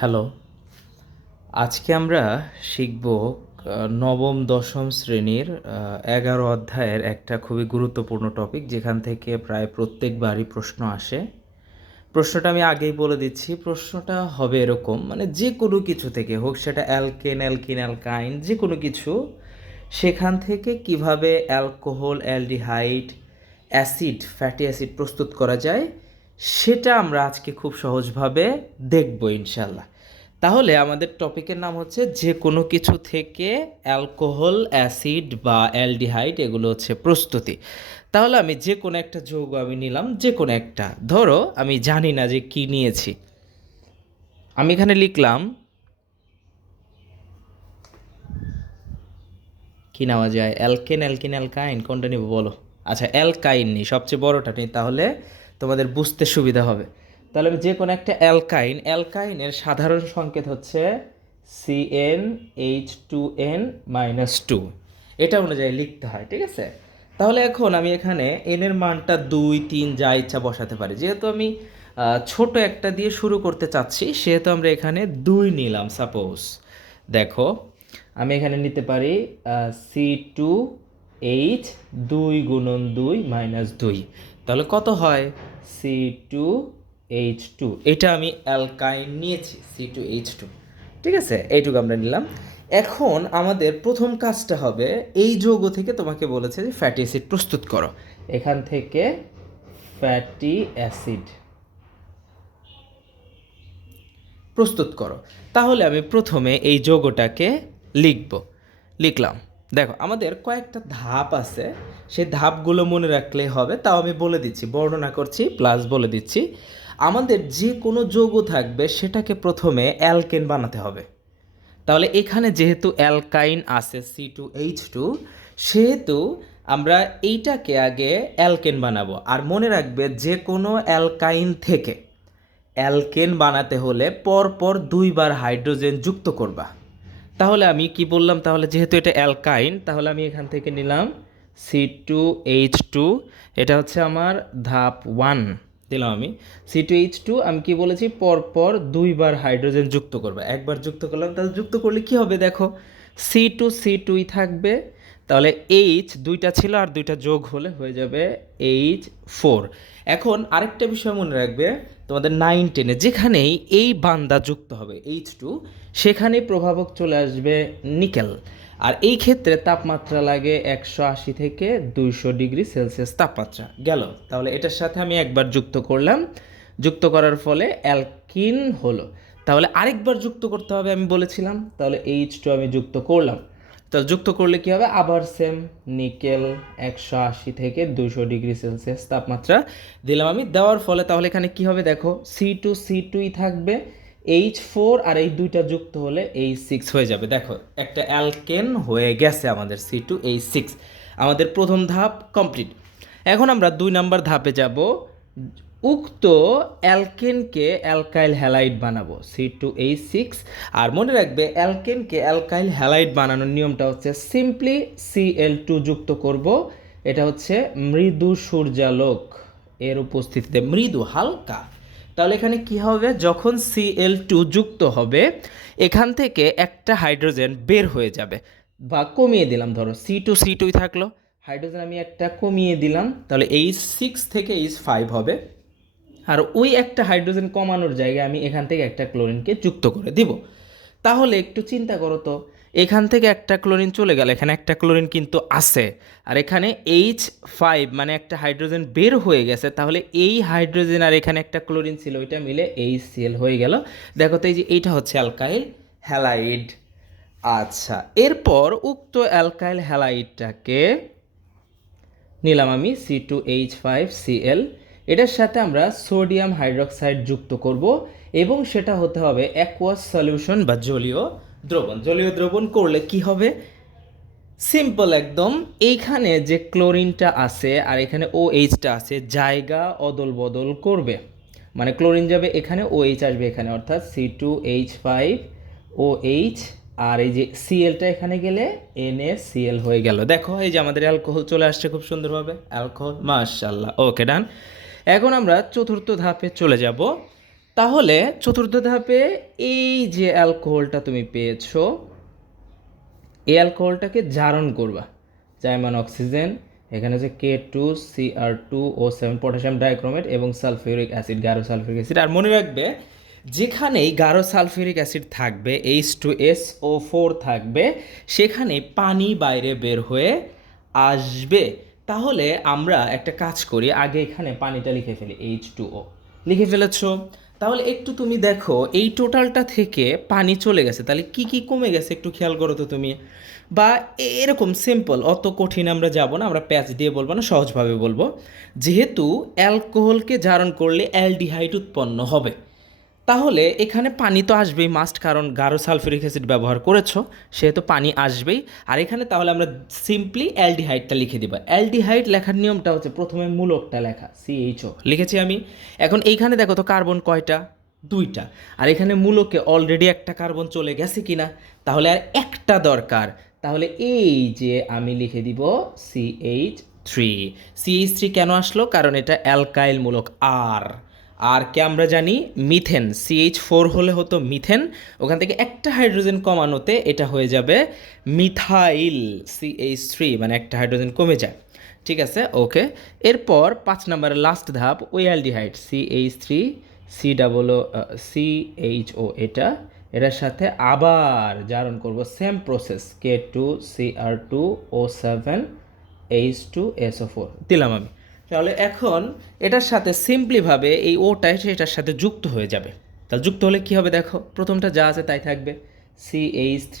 Hello, আজকে আমরা শিখব নবম দশম শ্রেণীর 11 অধ্যায়ের একটা খুবই গুরুত্বপূর্ণ টপিক, যেখান থেকে প্রায় প্রত্যেকবারই প্রশ্ন আসে। প্রশ্নটা আমি আগেই বলে দিচ্ছি, প্রশ্নটা হবে এরকম, মানে যে কোনো কিছু থেকে হোক, সেটা অ্যালকেন, অ্যালকিন, অ্যালকাইন, যে কোনো কিছু, সেখান থেকে কিভাবে alcohol, aldehyde, acid, fatty acid প্রস্তুত করা যায়, সেটা আমরা আজকে খুব সহজভাবে দেখব ইনশাল্লাহ। তাহলে আমাদের টপিকের নাম হচ্ছে যে কোনো কিছু থেকে অ্যালকোহল, অ্যাসিড বা অ্যালডিহাইড, এগুলো হচ্ছে প্রস্তুতি। তাহলে আমি যে কোনো একটা যৌগ আমি নিলাম, যে কোনো একটা, ধরো আমি জানি না যে কি নিয়েছি, আমি এখানে লিখলাম কি নেওয়া যায়, অ্যালকেন, অ্যালকিন, অ্যালকাইন, কোনটা নিব বলো? আচ্ছা, অ্যালকাইন নিই, সবচেয়ে বড়টা নিই, তাহলে তোমাদের বুঝতে সুবিধা হবে। তাহলে আমি যে কোনো একটা অ্যালকাইন, অ্যালকাইনের সাধারণ সংকেত হচ্ছে CnH2n-2, এটা অনুযায়ী লিখতে হয়, ঠিক আছে? তাহলে এখন আমি এখানে এনের মানটা 2, 3 যা ইচ্ছা বসাতে পারি। যেহেতু আমি ছোট একটা দিয়ে শুরু করতে চাচ্ছি, সেহেতু আমরা এখানে 2 নিলাম। সাপোজ দেখো, আমি এখানে নিতে পারি C2H, 2 × 2 - 2, তাহলে কত হয়? C2H2। এটা আমি অ্যালকাইন নিয়েছি, C2H2, ঠিক আছে? এইটুকু আমরা নিলাম। এখন আমাদের প্রথম কাজটা হবে, এই যৌগ থেকে তোমাকে বলেছে যে ফ্যাটি অ্যাসিড প্রস্তুত করো। এখান থেকে ফ্যাটি অ্যাসিড প্রস্তুত করো। তাহলে আমি প্রথমে এই যৌগটাকে লিখব। লিখলাম। দেখো, আমাদের কয়েকটা ধাপ আছে, সেই ধাপগুলো মনে রাখলেই হবে। তাও আমি বলে দিচ্ছি, বর্ণনা করছি প্লাস বলে দিচ্ছি। আমাদের যে কোনো যৌগ থাকবে, সেটাকে প্রথমে অ্যালকেন বানাতে হবে। তাহলে এখানে যেহেতু অ্যালকাইন আছে C2H2, সেহেতু আমরা এইটাকে আগে অ্যালকেন বানাবো। আর মনে রাখবে, যে কোনো অ্যালকাইন থেকে অ্যালকেন বানাতে হলে পরপর 2বার হাইড্রোজেন যুক্ত করবা। তাহলে আমি কি বললাম, তাহলে যেহেতু এটা অ্যালকাইন, তাহলে আমি এখান থেকে নিলাম C2H2, এটা হচ্ছে আমার ধাপ 1 দিলাম আমি। C2H2 আমি কি বলেছি, পরপর 2বার হাইড্রোজেন যুক্ত করবা। একবার যুক্ত করলাম, তাহলে যুক্ত করলে কি হবে দেখো, C2 C2ই থাকবে। তাহলে H 2টা ছিল, আর 2টা যোগ হলে হয়ে যাবে H4। এখন আরেকটা বিষয় মনে রাখবে, তোমাদের 9-10-এ যেখানেই এই বান্দা যুক্ত হবে H2, সেখানেই প্রভাবক চলে আসবে নিকেল। আর এই ক্ষেত্রে তাপমাত্রা লাগে 180 থেকে 200 ডিগ্রি সেলসিয়াস তাপমাত্রা গেল। তাহলে এটার সাথে আমি একবার যুক্ত করলাম, যুক্ত করার ফলে অ্যালকিন হলো। তাহলে আরেকবার যুক্ত করতে হবে আমি বলেছিলাম, তাহলে H2 আমি যুক্ত করলাম। তাহলে যুক্ত করলে কি হবে, আবার সেম নিকেল, 180 থেকে 200 ডিগ্রি সেলসিয়াস তাপমাত্রা দিলাম আমি। দেওয়ার ফলে তাহলে এখানে কি হবে দেখো, C2 C2ই থাকবে, H4 আর এই 2টা যুক্ত হলে H6 হয়ে যাবে। দেখো, একটা অ্যালকেন হয়ে গেছে আমাদের C2H6। আমাদের প্রথম ধাপ কমপ্লিট। এখন আমরা 2 নম্বর ধাপে যাব। উক্ত অ্যালকেনকে অ্যালকাইল হ্যালাইড বানাবো, C2H6। আর মনে রাখবে, অ্যালকেনকে অ্যালকাইল হ্যালাইড বানানোর নিয়মটা হচ্ছে সিম্পলি Cl2 যুক্ত করব। এটা হচ্ছে মৃদু সূর্যালোক এর উপস্থিতিতে, মৃদু হালকা। তাহলে এখানে কি হবে, যখন Cl2 যুক্ত হবে, এখান থেকে একটা হাইড্রোজেন বের হয়ে যাবে, বা কমিয়ে দিলাম। ধরো C2 C2ই থাকলো, হাইড্রোজেন আমি একটা কমিয়ে দিলাম, তাহলে H6 থেকে H5 হবে। আর ওই একটা হাইড্রোজেন কমানোর জায়গায় আমি এখান থেকে একটা ক্লোরিনকে যুক্ত করে দিব। তাহলে একটু চিন্তা করো তো, এখান থেকে একটা ক্লোরিন চলে গেল, এখানে একটা ক্লোরিন কিন্তু আছে, আর এখানে H5 মানে একটা হাইড্রোজেন বের হয়ে গেছে। তাহলে এই হাইড্রোজেন আর এখানে একটা ক্লোরিন ছিল, ওইটা মিলে HCl হয়ে গেল। দেখো তো, এই যে এইটা হচ্ছে অ্যালকাইল হ্যালাইড। আচ্ছা, এরপর উক্ত অ্যালকাইল হ্যালাইডটাকে নিলাম আমি C2H5Cl। এটার সাথে আমরা সোডিয়াম হাইড্রোক্সাইড যুক্ত করব, এবং সেটা হতে হবে অ্যাকুয়াস সলিউশন বা জলীয় দ্রবণ। জলীয় দ্রবণ করলে কি হবে, সিম্পল একদম। এইখানে যে ক্লোরিনটা আছে আর এখানে OH-টা আছে, জায়গা অদল বদল করবে। মানে ক্লোরিন যাবে এখানে, OH আসবে এখানে, অর্থাৎ C2H5OH, আর এই যে Cl-টা এখানে গেলে NaCl হয়ে গেল। দেখো, এই যে আমাদের অ্যালকোহল চলে আসছে খুব সুন্দরভাবে, অ্যালকোহল, মাশাআল্লাহ। ওকে, ডান। এখন আমরা চতুর্থ ধাপে চলে যাব। তাহলে চতুর্থ ধাপে এই যে অ্যালকোহলটা তুমি পেয়েছো, এই অ্যালকোহলটাকে জারণ করবা। জাইমান অক্সিজেন, এখানে হচ্ছে K2Cr2O7 পটাশিয়াম ডাইক্রোমেট এবং সালফিউরিক অ্যাসিড, গাঢ় সালফিউরিক অ্যাসিড। আর মনে রাখবে যেখানেই গাঢ় সালফিউরিক অ্যাসিড থাকবে, H2SO4 থাকবে, সেখানে পানি বাইরে বের হয়ে আসবে। তাহলে আমরা একটা কাজ করি, আগে এখানে পানিটা লিখে ফেলি, H2O লিখে ফেলেছো। তাহলে একটু তুমি দেখো এই টোটালটা থেকে পানি চলে গেছে, তাহলে কি কি কমে গেছে একটু খেয়াল করো তো তুমি। বা এরকম সিম্পল, অত কঠিন আমরা যাব না, আমরা প্যাচ দিয়ে বলবো না, সহজভাবে বলবো। যেহেতু অ্যালকোহলকে জারণ করলে অ্যালডিহাইড উৎপন্ন হবে, তাহলে এখানে পানি তো আসবেই মাস্ট, কারণ গাঢ় সালফিউরিক অ্যাসিড ব্যবহার করেছো, সেহেতু পানি আসবেই। আর এখানে তাহলে আমরা সিম্পলি অ্যালডিহাইডটা লিখে দিবা। অ্যালডিহাইড লেখার নিয়মটা হচ্ছে প্রথমে মূলকটা লেখা, CHO লিখেছি আমি। এখন এইখানে দেখো তো কার্বন কয়টা, 2টা। আর এখানে মূলকে অলরেডি একটা কার্বন চলে গেছে কিনা, তাহলে আর একটা দরকার। তাহলে এই যে আমি লিখে দিব CH3। CH3 কেন আসলো? কারণ এটা অ্যালকাইল মূলক। আর কে আমরা জানি মিথেন, CH4 হলে হতো মিথেন, ওখান থেকে একটা হাইড্রোজেন কমানোতে এটা হয়ে যাবে মিথাইল CH3, মানে একটা হাইড্রোজেন কমে যায়। ঠিক আছে, ওকে। এরপর 5 নম্বরের লাস্ট ধাপ, ওই অ্যালডিহাইড CH3 CHO, এটার সাথে আবার জারণ করব, সেম প্রসেস, K2Cr2O7 H2SO4 দিলাম আমি। তাহলে এখন এটার সাথে সিম্পলিভাবে এই ওটা এটার সাথে যুক্ত হয়ে যাবে। তাহলে যুক্ত হলে কি হবে দেখো, প্রথমটা যা আছে তাই থাকবে, CH3,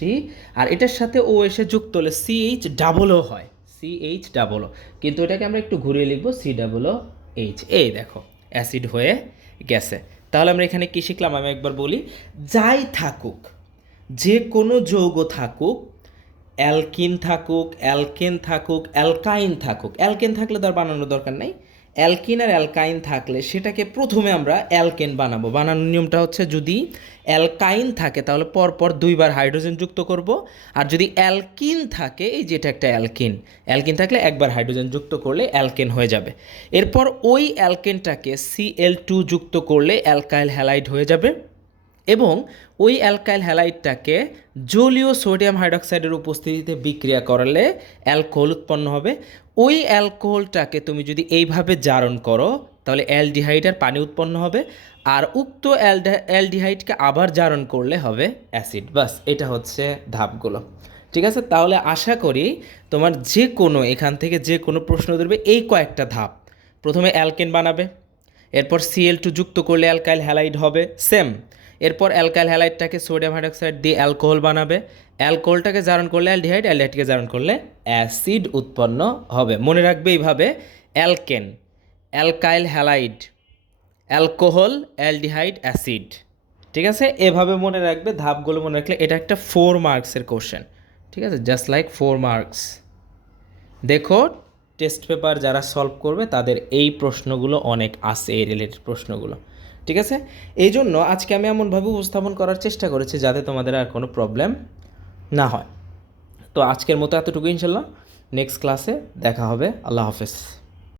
আর এটার সাথে ও এসে যুক্ত হলে CH হয়, CH, কিন্তু এটাকে আমরা একটু ঘুরিয়ে লিখবো COOH। এই দেখো অ্যাসিড হয়ে গেছে। তাহলে আমরা এখানে কী শিখলাম আমি একবার বলি। যাই থাকুক, যে কোনো যৌগ থাকুক, অ্যালকিন থাকুক, অ্যালকেন থাকুক, অ্যালকাইন থাকুক, অ্যালকেন থাকলে তো আর বানানোর দরকার নেই, অ্যালকিন আর অ্যালকাইন থাকলে সেটাকে প্রথমে আমরা অ্যালকেন বানাবো। বানানোর নিয়মটা হচ্ছে, যদি অ্যালকাইন থাকে তাহলে পরপর 2বার হাইড্রোজেন যুক্ত করব, আর যদি অ্যালকিন থাকে, এই যেটা একটা অ্যালকিন থাকলে একবার হাইড্রোজেন যুক্ত করলে অ্যালকেন হয়ে যাবে। এরপর ওই অ্যালকেনটাকে Cl2 যুক্ত করলে অ্যালকাইল হ্যালাইড হয়ে যাবে, এবং ওই অ্যালকাইল হ্যালাইডটাকে জলীয় সোডিয়াম হাইড্রক্সাইডের উপস্থিতিতে বিক্রিয়া করালে অ্যালকোহল উৎপন্ন হবে। ওই অ্যালকোহলটাকে তুমি যদি এইভাবে জারণ করো, তাহলে অ্যালডিহাইড আর পানি উৎপন্ন হবে, আর উক্ত অ্যালডিহাইডকে আবার জারণ করলে হবে অ্যাসিড। বাস, এটা হচ্ছে ধাপগুলো। ঠিক আছে, তাহলে আশা করি তোমার যে কোনো এখান থেকে যে কোনো প্রশ্ন ধরবে এই কয়েকটা ধাপ। প্রথমে অ্যালকেন বানাবে, এরপর Cl2 যুক্ত করলে অ্যালকাইল হ্যালাইড হবে, সেম। এরপর অ্যালকাইল হ্যালাইডটাকে সোডিয়াম হাইড্রক্সাইড দিয়ে অ্যালকোহল বানাবে, অ্যালকোহলটাকে জারণ করলে অ্যালডিহাইড, অ্যালডিহাইডকে জারণ করলে অ্যাসিড উৎপন্ন হবে। মনে রাখবে এইভাবে, alkane, alkyl halide, alcohol, aldehyde, acid. ঠিক আছে, এভাবে মনে রাখবে, ধাপগুলো মনে রাখলে এটা একটা 4 মার্কসের কোশ্চেন। ঠিক আছে, জাস্ট লাইক 4 মার্কস। দেখো টেস্ট পেপার যারা সলভ করবে তাদের এই প্রশ্নগুলো অনেক আছে, এই রিলেটেড প্রশ্নগুলো। ঠিক আছে, এই জন্য আজকে আমি এমনভাবে উপস্থাপন করার চেষ্টা করেছি যাতে তোমাদের আর কোনো প্রবলেম না হয়। তো আজকের মতো এতটুকু, ইনশাল্লাহ নেক্সট ক্লাসে দেখা হবে। আল্লাহ হাফেজ।